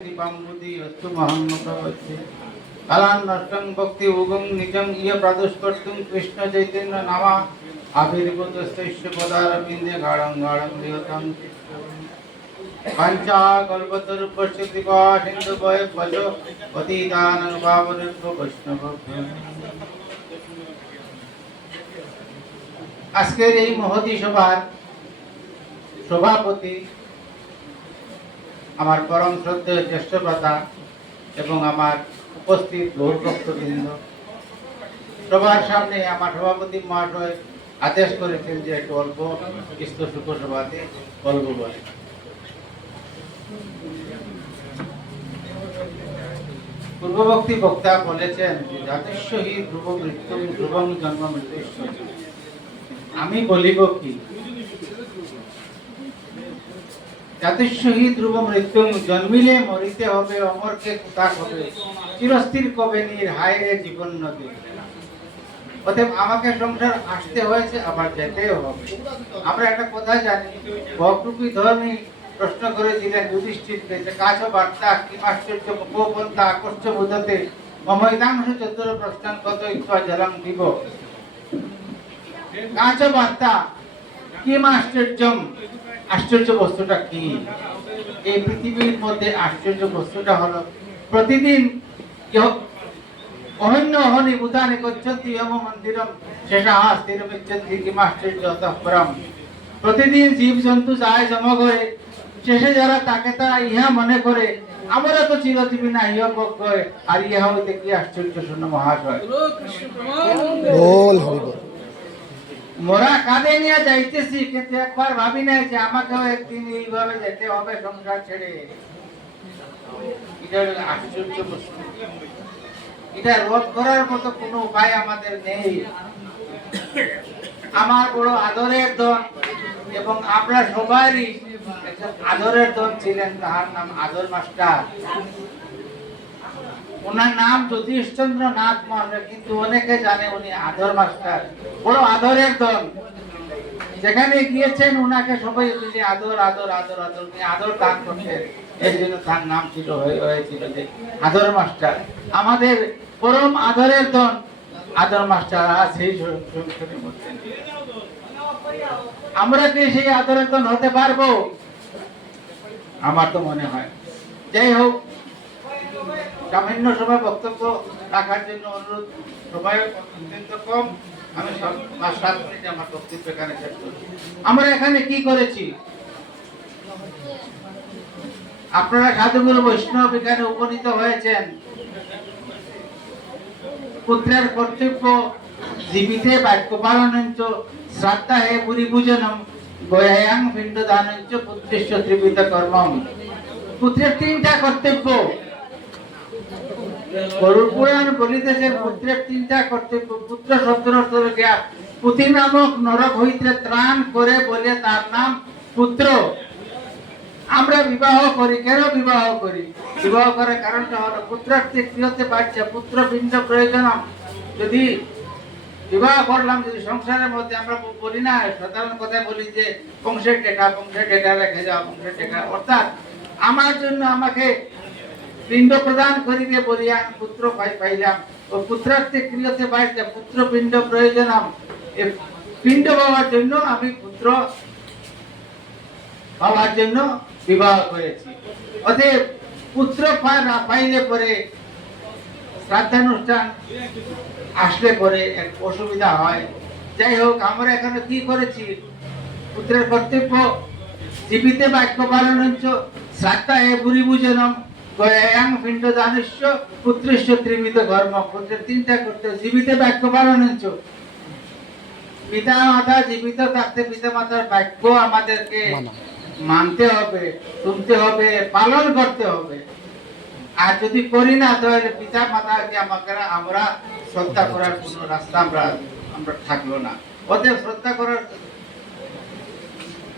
दीपांबुदि अस्तु महन्नप्रवच्चे कालान् नष्टं भक्ति उगं निजं इह प्रादुष्कर्तुं कृष्ण चैतन्य नामा आविर्भूतस्तस्य पदारविन्दे गाढं गाढं नियतं पञ्चा कल्पतरुपस्य कृपा सिन्धुभयो पतिताननुभावनिर्भो वैष्णवभ्यो। আজকের এই মহতী সভার সভাপতি আমার পরম শ্রদ্ধেয় জ্যেষ্ঠ ভ্রাতা এবং আমার উপস্থিত গৌরভক্তবৃন্দ, সবার সামনে আমার সভাপতি মহাশয় আদেশ করেছেন যে একটু অল্প স্থ সুখ সভাতে বলব বলে। পূর্ববর্তী বক্তা বলেছেন যে জাতিস্য হি ধ্রুব মৃত্যু ধ্রুবং জন্ম মৃত্যুস্য। আমি বলিব কি, জাতিস্য হি ধ্রুব মৃত্যু, জন্মিলে মরিতে হবে, অমরকে কোথাক হবে, চিরস্থির কবে নীর হায় রে জীবন নদী। অতএব আমাকে সংসার আসতে হয়েছে, আবার যেতেও হবে। আমরা একটা কথা জানি, বকরূপী ধর্মী প্রশ্ন করেছিলেন যুধিষ্ঠিরকে যে কাছ বার্তা কিমাশ্চর্য গোপন্থা আকর্ষ বোধতে মমৈতাংশ চতুর প্রস্থান কত ইচ্ছা জলং দিব। কাছ বার্তা কিমাশ্চর্যম, আশ্চর্য বস্তুটা কি? এই পৃথিবীর মধ্যে আশ্চর্য বস্তুটা হলো প্রতিদিন অহন্য অহনি ভূতানি গচ্ছন্তি ইয়ম মন্দিরম শেষাহ স্থিরমিচ্ছন্তি কিমাশ্চর্যতঃ পরম। প্রতিদিন জীব জন্তু যায় জমঘরে, শেষে যারা তাকে তারা ইহা মনে করে আমরা তো চিরজীবী না, ইহ বজ্ঞয়, আর ইহা হইতে কি আশ্চর্য শূন্য মহাশয়। মোরা কাঁধে নিয়ে যাইতেছি, কিন্তু একবার ভাবি নাই যে আমাকেও একদিন এইভাবে যেতে হবে সংসার ছেড়ে। এটা আশ্চর্য বস্তু, এটা রোধ করার মতো কোনো উপায় আমাদের নেই। আমার বড় আদরের ধন এবং আমরা সবারই একজন আদরের ধন ছিলেন, তাহার নাম আদর মাস্টার। ওনার নাম যতীশচন্দ্র নাথ মহাশয়, কিন্তু অনেকে জানে উনি আদর মাস্টার, বড় আদরের ধন। যেখানে গিয়েছেন ওনাকে সবাই আদর আদর আদর আদর আদর দান করতেন, এই জন্য তার নাম ছিল হয়েছিল যে আদর মাস্টার। আমাদের পরম আদরের ধন আদর মাস্টার আজ সেই সংসারের মধ্যে। আমরা কি সেই আদরের ধন হতে পারবো? আমার তো মনে হয়। যাই হোক, সামান্য সময় বক্তব্য রাখার জন্য অনুরোধ, সময় অত্যন্ত কম, আমি 5-7 মিনিট আমার বক্তব্য এখানে শেষ করছি। আমরা এখানে কি করেছি? আপনারা সাধুগুরু বৈষ্ণব এখানে উপনীত হয়েছেন। পুত্রের কর্তব্য জীবিতে বাক্য পালনঞ্চ শ্রাদ্ধা হে পুরী পূজনম গয়ায়াং পিণ্ড দানঞ্চ পুত্রেশ্ব ত্রিবিধ কর্মম। পুত্রের 3টা কর্তব্য। গরুড় পুরাণ বলিতেছেন পুত্রের 3টা কর্তব্য। পুত্র শব্দের অর্থ হলো পুতি নামক নরক হইতে ত্রাণ করে বলে তার নাম পুত্র। আমরা বিবাহ করি, কেন বিবাহ করি? বিবাহ করার কারণটা হলো পুত্রার্থে কি হতে পারছে, পুত্র পিণ্ড প্রয়োজন। যদি বিবাহ করলাম, যদি সংসারের মধ্যে আমরা বলি না, সাধারণ কথা বলি যে বংশের টেকা রেখে যাও, বংশের টেকা, অর্থাৎ আমার জন্য আমাকে পিণ্ড প্রদান করিবে বলিয়া পুত্র পাইলাম। ও পুত্রার্থে ক্রিয়তে পাইছে পুত্র পিণ্ড প্রয়োজন। পিণ্ড পাওয়ার জন্য আমি পুত্র পাওয়ার জন্য বিবাহ করেছি। অতএব পুত্র পাইলে পরে শ্রাদ্ধানুষ্ঠান আসলে পরে এক অসুবিধা হয়। যাই হোক, আমরা এখানে কি করেছি? পুত্রের কর্তব্য জীবিতে বাক্য পালনঞ্চ শ্রাদ্ধা হে পুরী পূজনম গয়ায়াং পিণ্ড দানস্য পুত্রেশ্ব ত্রিবিধ কর্ম। পুত্রের 3টা কর্তব্য জীবিতে বাক্য পালনঞ্চ। পিতা মাতা জীবিত থাকতে পিতা মাতার বাক্য আমাদেরকে মানতে হবে, শুনতে হবে, পালন করতে হবে। আর যদি করি না, তাহলে পিতা মাতাকে আমরা শ্রদ্ধা করার কোন রাস্তা আমরা থাকলো না। অতএব শ্রদ্ধা করার,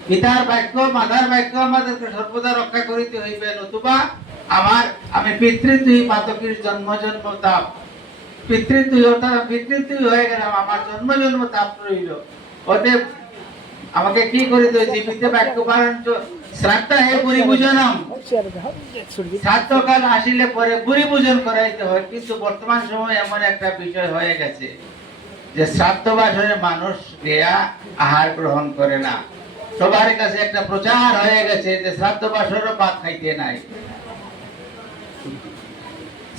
পিতার বাক্য মাতার বাক্য আমাদেরকে সর্বদা রক্ষা করিতে হইবে, নতুবা আমি পিতৃতুই পাতকীর জন্ম জন্ম তাপ। পিতৃতুই অর্থাৎ পিতৃতুই হয়ে গেলাম, আমার জন্ম জন্ম তাপ রইল। অতএব আমাকে কি করিতে হয়েছে? জীবিত বাক্য পালন শ্রাদ্ধ হে পুরী পূজনম, শ্রাদ্ধকাল আসিলে পরে পুরী পূজন করাইতে হয়। কিন্তু বর্তমান সময় এমন একটা বিষয় হয়ে গেছে যে শ্রাদ্ধ বাসনে মানুষ গিয়া আহার গ্রহণ করে না। সবার কাছে একটা প্রচার হয়ে গেছে যে শ্রাদ্ধ বাসনও ভাত খাইতে নাই,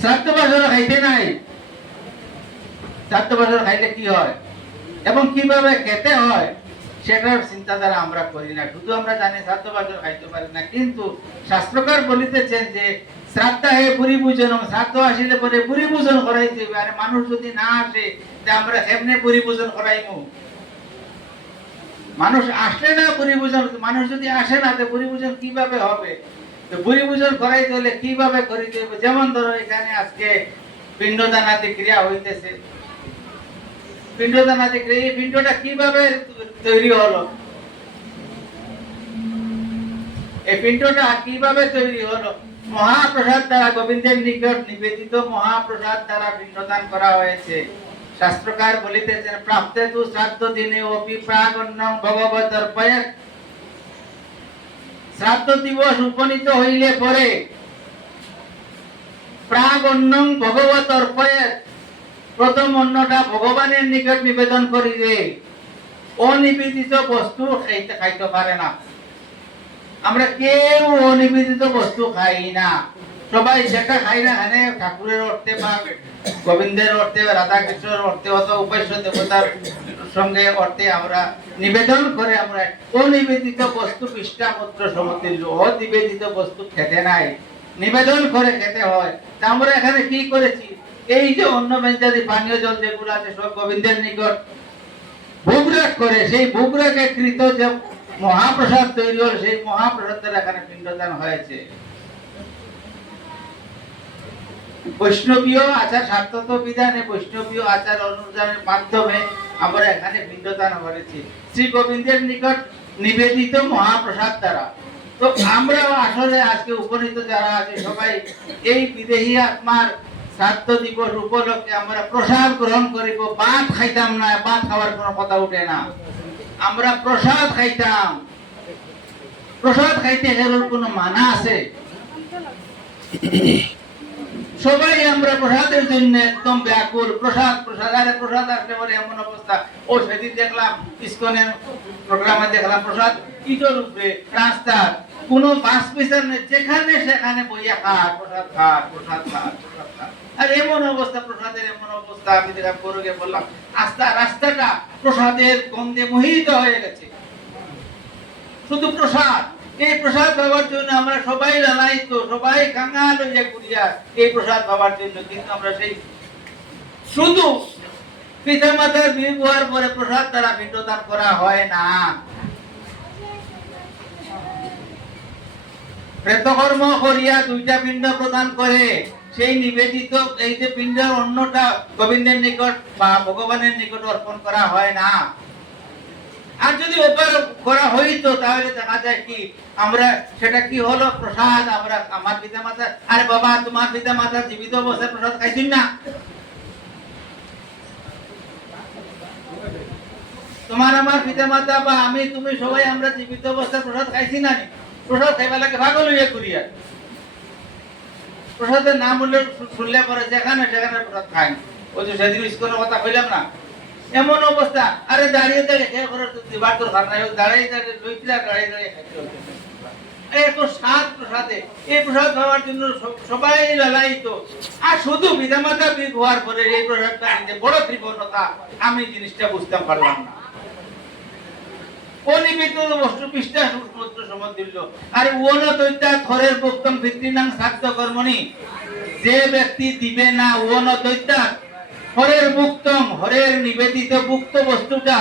শ্রাদ্ধ বাসন খাইতে নাই। শ্রাদ্ধ বাসন খাইলে কি হয় এবং কিভাবে খেতে হয় সেটার চিন্তাধারা আমরা করি না। শুধু আমরা জানি শ্রাদ্ধ বাসন খাইতে পারি না, কিন্তু শাস্ত্রকার বলিতেছেন যে শ্রাদ্ধ হে পুরী পূজন, শ্রাদ্ধ আসিলে পরে পুরী পূজন করাইতে হবে। আর মানুষ যদি না আসে আমরা এমনি পুরী পূজন করাইমু? মানুষ আসলে না পুরী পূজন, মানুষ যদি আসে না তো পুরী পূজন কিভাবে হবে? তো পুরী পূজন করাইতে হলে কিভাবে করিতে হবে? যেমন ধরো এখানে আজকে পিণ্ডদানাদি ক্রিয়া হইতেছে, পিণ্ডদানাদি ক্রিয়া, এই পিণ্ডটা কিভাবে তৈরি হলো? এই পিণ্ডটা কিভাবে তৈরি হলো? মহাপ্রসাদ দ্বারা, গোবিন্দের নিকট নিবেদিত মহাপ্রসাদ দ্বারা পিণ্ডদান করা হয়েছে। শাস্ত্রকার বলিতেছেন প্রাপ্তে তু শ্রাদ্ধ দিনে অপি প্রাগন্নং ভগবত অর্পয়েৎ। শ্রাদ্ধ দিবস উপনীত হইলে পরে প্রাগন্নং ভগবত অর্পয়েৎ, প্রথম অন্নটা ভগবানের নিকট নিবেদন করিবে। অনিবেদিত বস্তু খাইতে পারে না। আমরা কেউ অনিবেদিত বস্তু খাই না। সবাই যেটা খাই না খানে ঠাকুরের অর্থে বা গোবিন্দের অর্থে বা রাধা কৃষ্ণের অর্থে অথবা উপাস্য দেবতার সঙ্গে অর্থে আমরা নিবেদন করে। আমরা অনিবেদিত বস্তু পৃষ্ঠাপত্র সমতুল্য, অনিবেদিত বস্তু খেতে নাই, নিবেদন করে খেতে হয়। তা আমরা এখানে কি করেছি? এই যে অন্ন ব্যঞ্জাদি পানীয় জল যেগুলো আছে সব গোবিন্দের নিকট ভোগরাগ করে, সেই ভোগরাগে কৃত যে মহাপ্রসাদ তৈরি হল, সেই মহাপ্রসাদের এখানে পিণ্ডদান হয়েছে। বৈষ্ণবীয় আচার সার্থক বিধানে, বৈষ্ণবীয় আচার অনুযায়ীর মাধ্যমে আমরা এখানে পিণ্ডদান করেছি শ্রী গোবিন্দের নিকট নিবেদিত মহাপ্রসাদ দ্বারা। তো আমরাও আসলে আজকে উপনীত যারা আছে সবাই এই বিদেহী আত্মার শ্রাদ্ধ দিবস উপলক্ষে আমরা প্রসাদ গ্রহণ করিব। ভাত খাইতাম না, ভাত খাওয়ার কোনো কথা উঠে না। আমরা প্রসাদ খাইতাম। প্রসাদ খাইতে এর কোনো মানা আছে? সবাই আমরা প্রসাদের জন্য একদম ব্যাকুল। প্রসাদ প্রসাদ, আরে প্রসাদ আসলে পরে এমন অবস্থা। ও সেদিন দেখলাম ইসকনের প্রোগ্রামে দেখলাম প্রসাদ ইটোর উপরে রাস্তা, কোনো বাস পিছন নেই, যেখানে সেখানে বইয়া খা, প্রসাদ খা, প্রসাদ খা, প্রসাদ খা। আর এমন অবস্থা, প্রসাদের এমন অবস্থা, আমি দেখা পরে বললাম রাস্তাটা প্রসাদের গন্ধে মোহিত হয়ে গেছে। শুধু প্রসাদ, এই প্রসাদ পাওয়ার জন্য আমরা সবাই লালায়িত, সবাই কাঙ্গাল হইয়া ঘুরিয়া এই প্রসাদ পাওয়ার জন্য। কিন্তু আমরা সেই শুধু পিতা মাতার বিবাহের পরে প্রসাদ দ্বারা পিণ্ডদান করা হয় না। প্রেতকর্ম করিয়া দুইটা পিণ্ড প্রদান করে সেই নিবেদিত এই যে পিণ্ডের অন্নটা গোবিন্দের নিকট বা ভগবানের নিকট অর্পণ করা হয় না। আর যদি ওপর করা হইতো তাহলে দেখা যায় কি আমরা সেটা কি হলো প্রসাদ। আমরা আমার পিতা মাতা, আরে বাবা তোমার পিতা মাতা জীবিত অবস্থায় প্রসাদ খাইছেন না? তোমার আমার পিতা মাতা বা আমি তুমি সবাই আমরা জীবিত অবস্থায় প্রসাদ খাইছি না? প্রসাদ খাইবা লাগে পাগল হইয়া ঘুরিয়া। প্রসাদের নাম শুনলে পরে যেখানে সেখানে প্রসাদ খাই। ওই যে সেদিন ইসকনের কথা কইলাম না, এমন অবস্থা। আরে দাঁড়িয়ে দাঁড়িয়ে খেয়ে করে দিবার দরকার নাই, দাঁড়িয়ে দাঁড়িয়ে লইছিলা, দাঁড়িয়ে দাঁড়িয়ে খাইতে হবে। এত স্বাদ প্রসাদে, এই প্রসাদ খাওয়ার জন্য সবাই লালায়িত। আর শুধু পিতামাতা বিগ হওয়ার পরে এই প্রসাদটা নিতে বড় কৃপণতা, আমি জিনিসটা বুঝতে পারলাম না। অনিবেদিত বস্তু পৃষ্ঠা সমুদ্র সমতুল্য। আর ওন দৈত্যা থরের ভুক্তম ভিত্তিনাং শ্রাদ্ধ কর্মণি, যে ব্যক্তি দিবে না ওন দৈত্যা হরের মুক্তম, হরের নিবেদিত মুক্ত বস্তুটা,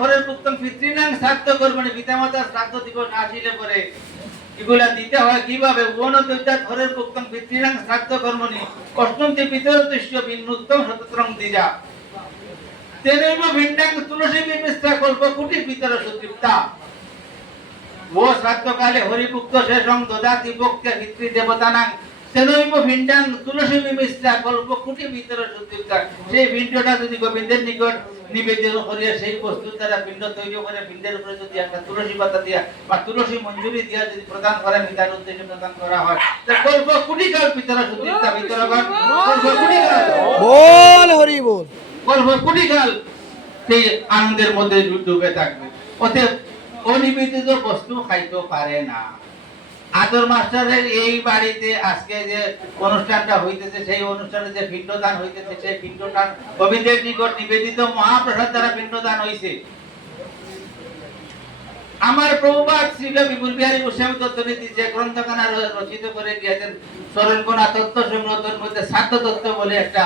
হরের মুক্তম পিতৃনাং শ্রাদ্ধ কর্মণি, পিতামাতার শ্রাদ্ধ দিবস আসিলে পরে এগুলা দিতে হয় কিভাবে? হরের মুক্তম পিতৃনাং শ্রাদ্ধ কর্মণি অষ্টমতি পিতরতুষ্য বিন্নুত্তম শতত্রং দ্বিজা তেনৈব ভিন্নাং তুলসী বিমিশ্রা কল্প কোটি পিতর সুতৃপ্তা। ও শ্রাদ্ধকালে হরিভুক্ত শেষং দদাতি ভক্তে পিতৃ দেবতানাং তেনৈব ভিন্ডাং তুলসী মিশ্রা গল্প কোটি ভিতরে সুদীপ্তা। সেই ভিন্ডটা যদি গোবিন্দের নিকট নিবেদন করিয়া সেই বস্তুর দ্বারা পিণ্ড তৈরি করে পিণ্ডের উপরে যদি একটা তুলসী পাতা দিয়া বা তুলসী মঞ্জুরি দিয়া যদি প্রদান করা মিতার উদ্দেশ্যে প্রদান করা হয়, তা গল্প কোটি কাল ভিতরে সুদীপ্তা ভিতরগণ গল্প কোটি কাল বল হরি বল। গল্প কোটি কাল সেই আনন্দের মধ্যে ডুবে থাকবে। অতএব অনিবেদিত বস্তু খাইতে পারে না। আদর মাস্টারের এই বাড়িতে আজকে যে অনুষ্ঠানটা হইতেছে, সেই অনুষ্ঠানে যে পিণ্ডদান হইতেছে, সেই পিণ্ডদান গোবিন্দের নিকট নিবেদিত মহাপ্রসাদ দ্বারা পিণ্ডদান হইছে। আমার প্রভুপাদ শ্রী বিপুল বিহারী গোস্বামী তত্ত্বনীতি যে গ্রন্থখানা রচিত করে দিয়েছেন, সরলকোনা তত্ত্ব সংগ্রহের মধ্যে সাধ্য তত্ত্ব বলে একটা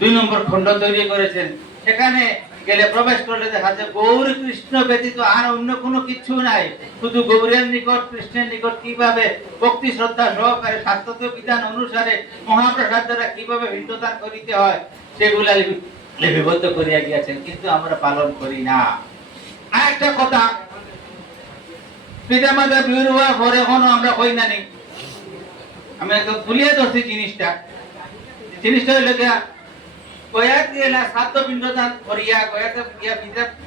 2 নম্বর খণ্ড তৈরি করেছেন। সেখানে গেলে প্রবেশ করলে দেখা যায় গৌর কৃষ্ণ ব্যতীত আর অন্য কোনো কিছু নাই। শুধু গৌরের নিকট কৃষ্ণের নিকট কিভাবে ভক্তি শ্রদ্ধা সহকারে শাস্ত্র বিধান অনুসারে মহাপ্রসাদ দ্বারা কিভাবে পিণ্ডদান করিতে হয় সেগুলা লিপিবদ্ধ করিয়া গিয়েছেন, কিন্তু আমরা পালন করি না। আর একটা কথা, পিতা মাতা বিয়ে হওয়ার পরে এখনো আমরা কই না নি। আমি একদম ভুলিয়ে ধরছি জিনিসটা হইল গিয়া গয়াত গেলা সাধ্য পিণ্ডদান করিয়া গয়াতে গিয়া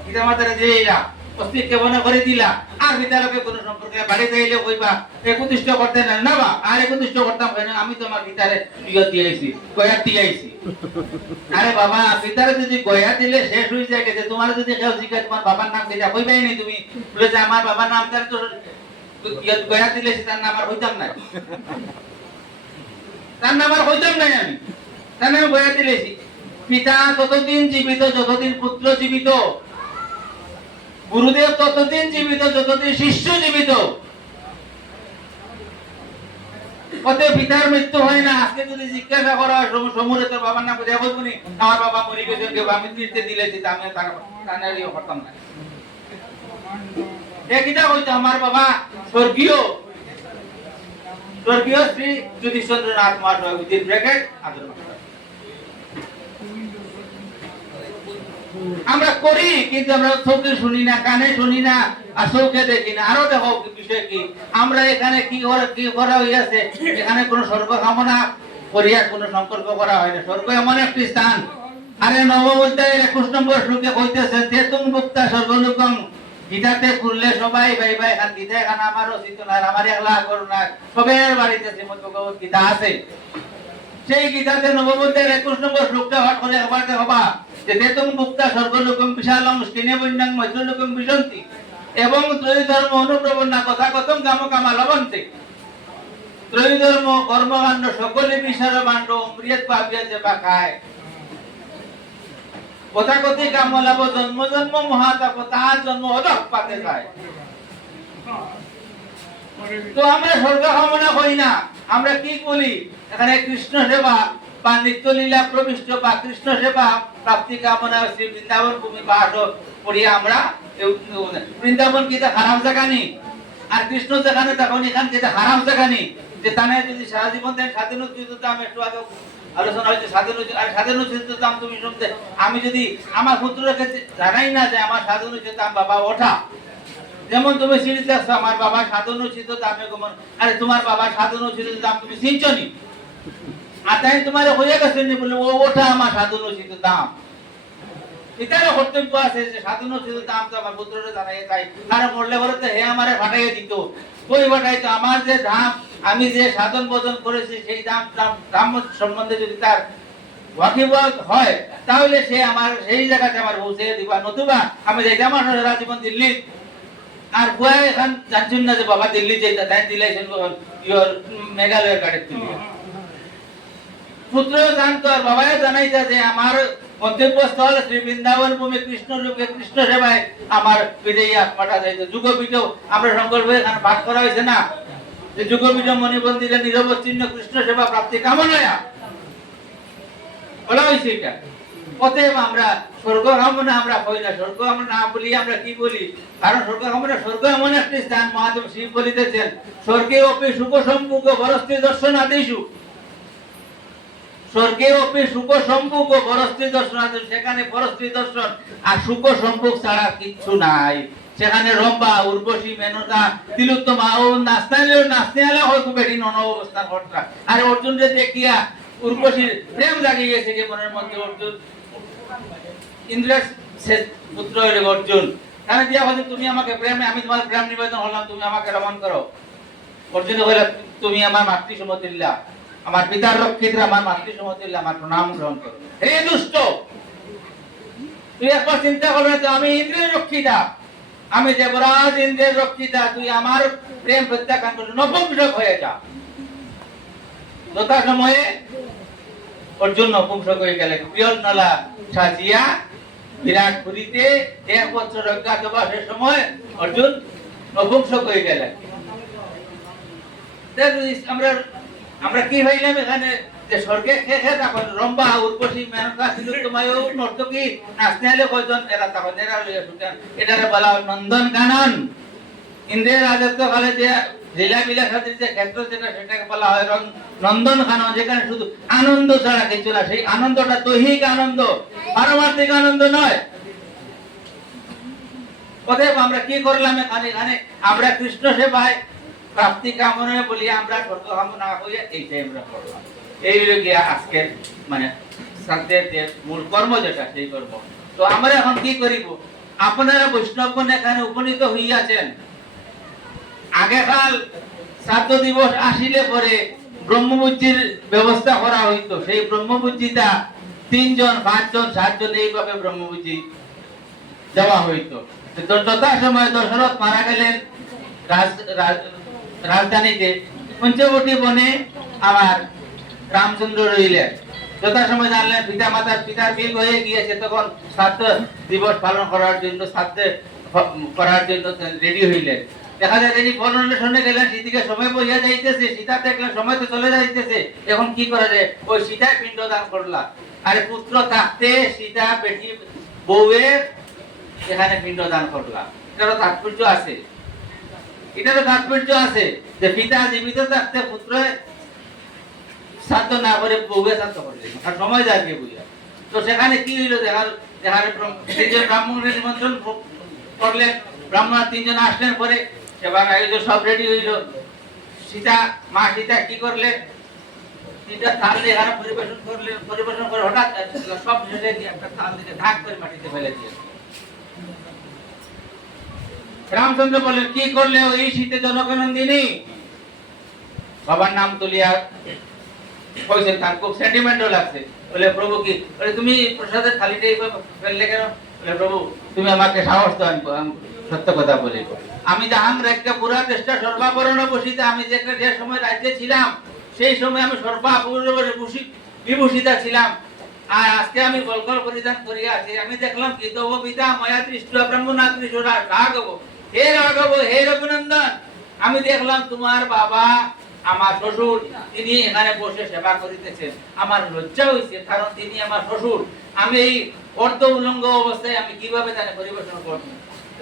পিতা মাতারে যে এরা অস্তিত্ব মনে করে দিলা, আর পিতালোকে কোনো সম্পর্কে বাড়িতে এলে কইবা একত্রিষ্ট করতে না বা আর একত্রিষ্ট করতাম কেন, আমি তোমার পিতারে বিয়ে দিয়েছি, গয়াত দিয়েছি। আরে বাবা, পিতারে যদি গয়া দিলে শেষ হয়ে যায় গেছে, তোমার যদি কেউ জিজ্ঞাসা তোমার বাবার নাম দিলা কইবাই নাই, তুমি বলে যে আমার বাবার নাম তার তো গয়া দিলে তার নাম আর হইতাম না, তার নাম আর হইতাম নাই, আমি তার নামে গয়া দিলেছি। পিতা ততদিন জীবিত যতদিন পুত্র জীবিত, গুরুদেব ততদিন জীবিত যতদিন শিষ্য জীবিত। অতএব পিতার মৃত্যু হয় না। আজকে যদি জিজ্ঞাসা করা হয় সমুরে তোর বাবার নাম কোথায় বলবনি, আমার বাবা মরে গেছেন, কেউ আমি দিতে দিলেছি, আমি তার করতাম না। কিটা হইতো আমার বাবা স্বর্গীয় শ্রী যুধিষ্ঠিরনাথ মহাশয় উইথিন ব্র্যাকেট আদর মাস্টার। আমরা করি কিন্তু আমরা চোখে শুনি না, কানে শুনি না, আর চোখে দেখি না। আরো দেখো বিষয় কি, আমরা এখানে কি করা হইয়াছে, এখানে কোন স্বর্গ কামনা করিয়া কোন সংকল্প করা হয় না। স্বর্গ এমন একটি স্থান। আরে নবম অধ্যায়ের 21 নম্বর শ্লোকে কইতেছেন, তেতুং মুক্তা স্বর্গলোকং। গীতাতে খুললে সবাই ভাই ভাই খান, গীতা এখানে আমারও চিত না, আমার একলা করো না, সবের বাড়িতে শ্রীমদ ভগবত গীতা আছে। সেই গীতাতে নবম অধ্যায়ের 21 নম্বর শ্লোকটা পাঠ করে একবার দেখবা, তেতুং মুক্তা স্বর্গলোকং বিশালং স্টিনেবন্যাং মধ্যলোকং বিশন্তি এবং ত্রয়ী ধর্ম অনুপ্রবন্না কথা কথং কাম কামা লবন্তে। ত্রয়ী ধর্ম কর্মকাণ্ড সকলে বিশাল বাণ্ড অমৃত পাবিয়া যে বা খায়। কথা কথি কাম লাভ জন্ম জন্ম মহাতাপ, তার জন্ম অদক পাতে যায়। তো আমরা স্বর্গ কামনা করি না, আমরা কি বলি, এখানে কৃষ্ণ সেবা বা নিত্যলীলা প্রবিষ্ট বা কৃষ্ণ সেবা প্রাপ্তি কামনা শ্রী বৃন্দাবন ভূমি পাঠ করি আমরা। বৃন্দাবন কি খারাপ জায়গা নেই, আর কৃষ্ণ যেখানে তখন এখান থেকে খারাপ জায়গা নেই, যে তানে যদি সারা জীবন দেন স্বাধীন দাম একটু আগে আলোচনা হয়েছে, স্বাধীন দাম তুমি শুনতে, আমি যদি আমার পুত্রকে জানাই না যে আমার স্বাধীন দাম বাবা ওঠা, যেমন তুমি সিঁড়িতে আসছো, আমার বাবা সাধন উচিত দামে গমন, আরে তোমার বাবা সাধন উচিত দাম তুমি চিনছনি, আর তাই তোমার হয়ে গেছে বলে ও ওঠা আমার সাধন উচিত দাম। এটারও কর্তব্য আছে যে সাধন উচিত দাম তো আমার পুত্ররে জানাই, তাই আর মরলে বলতে হে আমারে ফাটাইয়ে দিত, কই ফাটাইতো, আমার যে দাম আমি যে সাধন ভোজন করেছি সেই দাম সম্বন্ধে যদি তার ওয়াকিবহাল হয়, তাহলে সে আমার সেই জায়গাতে আমার পৌঁছে দিবা, নতুবা আমি যাইতে আমার সারা জীবন দিল্লি আর বুয়া এখন জানছেন না যে বাবা দিল্লি যাইতে, তাই দিলাইছেন মেঘালয়ের গাড়ি তুলিয়া। পুত্র জানতো আর বাবাও জানাইতা যে আমার গন্তব্যস্থল শ্রী বৃন্দাবন ভূমি কৃষ্ণ রূপে কৃষ্ণ সেবায় আমার বিদেয়ী আত্মাটা যাইতো। যুগপীঠ আমরা সংকল্প এখানে পাঠ করা হয়েছে না, যে যুগপীঠ মণিবন্দিরে নিরবচ্ছিন্ন কৃষ্ণ সেবা প্রাপ্তি কামনায়া বলা হয়েছে এটা। অতএব আমরা স্বর্গ কামনা আমরা কই না, স্বর্গ আমরা না বলি, আমরা কি বলি, কারণ স্বর্গ কামনা, স্বর্গ এমন একটি স্থান, মহাদেব শিব বলিতেছেন, স্বর্গে অপি সুখ সম্মুখ বরস্তি দর্শন আদিশু। স্বর্গে অপি সুখ সম্মুখ বরস্তি দর্শন আদিশু, সেখানে বরস্তি দর্শন আর সুখ সম্মুখ ছাড়া কিচ্ছু নাই। সেখানে রম্বা উর্বশী মেনকা তিলোত্তমা ও নাচতে আলা হয়তো বেটি নন অবস্থান ঘটনা আর অর্জুন রে দেখিয়া উর্বশীর প্রেম জাগিয়ে গেছে যে মনের মধ্যে অর্জুন ইন্দ্রের পুত্র হইল অর্জুন কারণ দিয়া বলছে তুমি আমাকে প্রেমে আমি তোমার প্রেম নিবেদন হলাম তুমি আমাকে রমণ করো অর্জুন বলে তুমি আমার মাতৃ সমতুল্য আমার পিতার রক্ষিতা আমার মাতৃ সমতুল্য আমার প্রণাম গ্রহণ করো হে দুষ্ট তুই একবার চিন্তা করবে তো আমি ইন্দ্রের রক্ষিতা আমি দেবরাজ ইন্দ্রের রক্ষিতা তুই আমার প্রেম প্রত্যাখ্যান করলে নপুংসক হয়ে যা যথা সময়ে অর্জুন নপুংসক হয়ে গেলেন প্রিয় নলা সাজিয়া বিরাট পুরীতে 1 বছর অজ্ঞাতবাসের সময় অর্জুন নপুংসক হয়ে গেলেন আমরা আমরা কি হইলাম এখানে যে স্বর্গে খেয়ে তখন রম্বা উর্বশী মেনকা তিলোত্তমায় নর্তকী নাচতে হলে কয়জন এরা তখন এরা লইয়া শুনেন এটারে বলা হয় নন্দন কানন ইন্দ্রের রাজত্ব কালে যে লীলা বিলাসের যে ক্ষেত্র যেটা সেটাকে বলা হয় নন্দন কানন যেখানে শুধু আনন্দ ছাড়া কিছু না সেই আনন্দটা দৈহিক আনন্দ পারমার্থিক আনন্দ নয় অতএব আমরা কি করলাম এখানে আমরা কৃষ্ণ সেবায় প্রাপ্তি কামনায় বলি আমরা স্বর্গ কামনা হইয়া এইটাই আমরা করলাম এই হলো গিয়া আজকের মানে সাধ্যের যে মূল কর্ম যেটা সেই কর্ম তো আমরা এখন কি করিব আপনারা বৈষ্ণবগণ এখানে উপনীত হইয়াছেন আগেকাল শ্রাদ্ধ দিবস আসিলে পরে ব্রহ্মপুজ্জির ব্যবস্থা করা হইতো সেই ব্রহ্মপুজ্জিটা 3 জন 5 জন 7 জন এইভাবে ব্রহ্মপুজ্জি দেওয়া হইতো যথা সময় দশরথ মারা গেলেন রাজধানীতে পঞ্চবটী বনে আবার রামচন্দ্র রইলেন যথা সময় জানলেন পিতার বিয়োগ হয়ে গিয়েছে তখন শ্রাদ্ধ দিবস পালন করার জন্য রেডি হইলেন দেখা যায় তিনি বন অন্বেষণে গেলেন সীতাকে সময় বইয়া যাইতেছে সীতা দেখলেন সময় তো চলে যাইতেছে এখন কি করা যায় ওই সীতায় পিণ্ড দান করলা আরে পুত্র থাকতে সীতা বেটি বউয়ের এখানে পিণ্ড দান করলা এটারও তাৎপর্য আছে যে পিতা জীবিত থাকতে পুত্র শ্রাদ্ধ না করে বউয়ে শ্রাদ্ধ করলেন আর সময় যাবে বুঝা তো সেখানে কি হইলো ব্রাহ্মণের নিমন্ত্রণ করলেন ব্রাহ্মণ 3 জন আসলেন পরে সেবার আয়োজন সব রেডি হইলো মা সীতা কি করলেন সীতা থাল দিয়ে এখানে পরিবেশন করে হঠাৎ সব শেষে দিয়ে একটা থাল দিয়ে ঢাক করে মাটিতে ফেলে দিয়ে রামচন্দ্র বললেন কি করলে ওই শীতে জনকনন্দিনী বাবার নাম তুলিয়া কইছেন তার খুব সেন্টিমেন্টাল লাগছে বলে প্রভু কি বলে তুমি প্রসাদের থালিটাই ফেললে কেন বলে প্রভু তুমি আমাকে সাহস দাও আমি সত্য কথা বলি আমি জাহাং রেখে পুরা চেষ্টা সর্বাবরণ বসিতে আমি যে সময় রাজ্যে ছিলাম সেই সময় আমি সর্বাবরণ বিভূষিতা ছিলাম আর আজকে আমি বলকল পরিধান করিয়া আছি আমি দেখলাম কি তব পিতা মায়া দৃষ্ট ব্রহ্মনাথৃষ্টা রাঘব হে রঘুনন্দন আমি দেখলাম তোমার বাবা আমার শ্বশুর তিনি এখানে বসে সেবা করিতেছেন আমার লজ্জা হইছে কারণ তিনি আমার শ্বশুর আমি এই অর্ধ উলঙ্গ অবস্থায় আমি কিভাবে তাকে পরিবেশন করব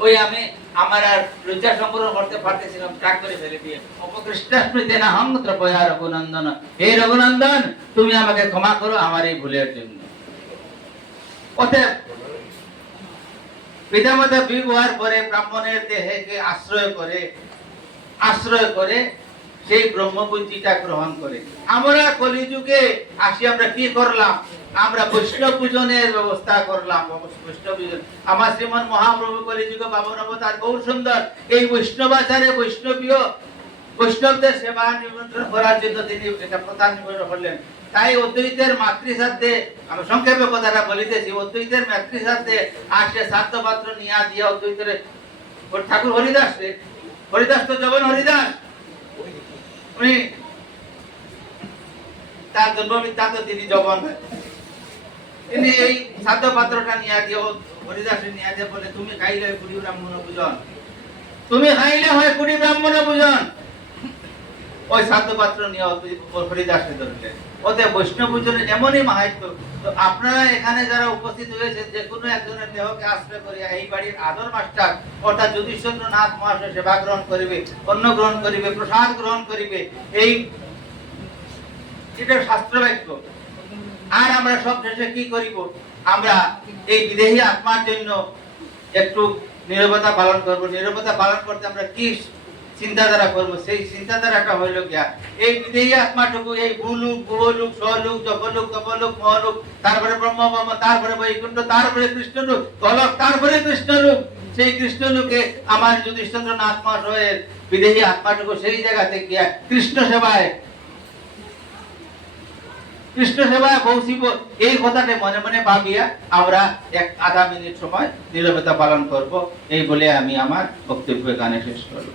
ওই আমি আমার আর লজ্জা সংগ্রহ করতে পারতেছিলাম ত্যাগ করে ফেলে দিয়ে অপকৃষ্টাস্মৃতে না হং ত্রপয়া রঘুনন্দন হে রঘুনন্দন তুমি আমাকে ক্ষমা করো আমার এই ভুলের জন্য অতএব পিতামাতা বিবাহের পরে ব্রাহ্মণের দেহকে আশ্রয় করে সেই ব্রহ্মপুঞ্জিটা গ্রহণ করে আমরা কলিযুগে আসি আমরা কি করলাম আমরা বৈষ্ণব পূজনের ব্যবস্থা করলাম বৈষ্ণব পূজন আমার শ্রীমন মহাপ্রভু কলিযুগে বামন অবতার বহু সুন্দর এই বৈষ্ণবাচারে বৈষ্ণবদের সেবা নিমন্ত্রণ করার জন্য তিনি এটা প্রধান নিমন্ত্রণ করলেন তাই অদ্বৈতের মাতৃশ্রাদ্ধে আমি সংক্ষেপে কথাটা বলিতেছি অদ্বৈতের মাতৃশ্রাদ্ধে আসে শ্রাদ্ধ পাত্র নিয়া দিয়া অদ্বৈতের ঠাকুর হরিদাস তো জগন হরিদাস উনি তার জন্মবৃত্তান্ত তিনি জগন তিনি এই শ্রাদ্ধ পাত্রটা নিয়া দিয়ে হরিদাসের নিয়া দিয়ে বলে তুমি খাইলে কুড়ি ব্রাহ্মণ পূজন ওই শ্রাদ্ধ পাত্র নিয়ে হরিদাসকে ধরলেন ওতে বৈষ্ণব পূজনের এমনই মাহাত্ম্য তো আপনারা এখানে যারা উপস্থিত হয়েছে যে কোনো একজনের দেহকে আশ্রয় করিয়া এই বাড়ির আদর মাস্টার অর্থাৎ যতীশচন্দ্র নাথ মহাশয় সেবা গ্রহণ করিবে অন্ন গ্রহণ করিবে প্রসাদ গ্রহণ করিবে এই এটা শাস্ত্র বাক্য আর আমরা সব শেষে কি করিব আমরা এই বিদেহী আত্মার জন্য একটু নীরবতা পালন করব। নীরবতা পালন করতে আমরা কি চিন্তাধারা করব, সেই চিন্তাধারাটা হইল গিয়া এই বিদেহী আত্মাটুকু, এই ভূলোক, ভুবলোক, স্বলোক, জপলোক, তপলোক, মহলোক, তারপরে ব্রহ্ম ব্রহ্ম, তারপরে বৈকুণ্ঠ, তারপরে কৃষ্ণলোক, কলক, তারপরে কৃষ্ণলোক। সেই কৃষ্ণলোকে আমার যুধিষ্ঠিরনাথ মহাশয়ের বিদেহী আত্মাটুকু সেই জায়গাতে গিয়া কৃষ্ণ সেবায় পৌঁছিব। এই কথাটা মনে মনে ভাবিয়া আমরা আধা মিনিট সময় নীরবতা পালন করব। এই বলে আমি আমার বক্তব্য এখানে শেষ করব।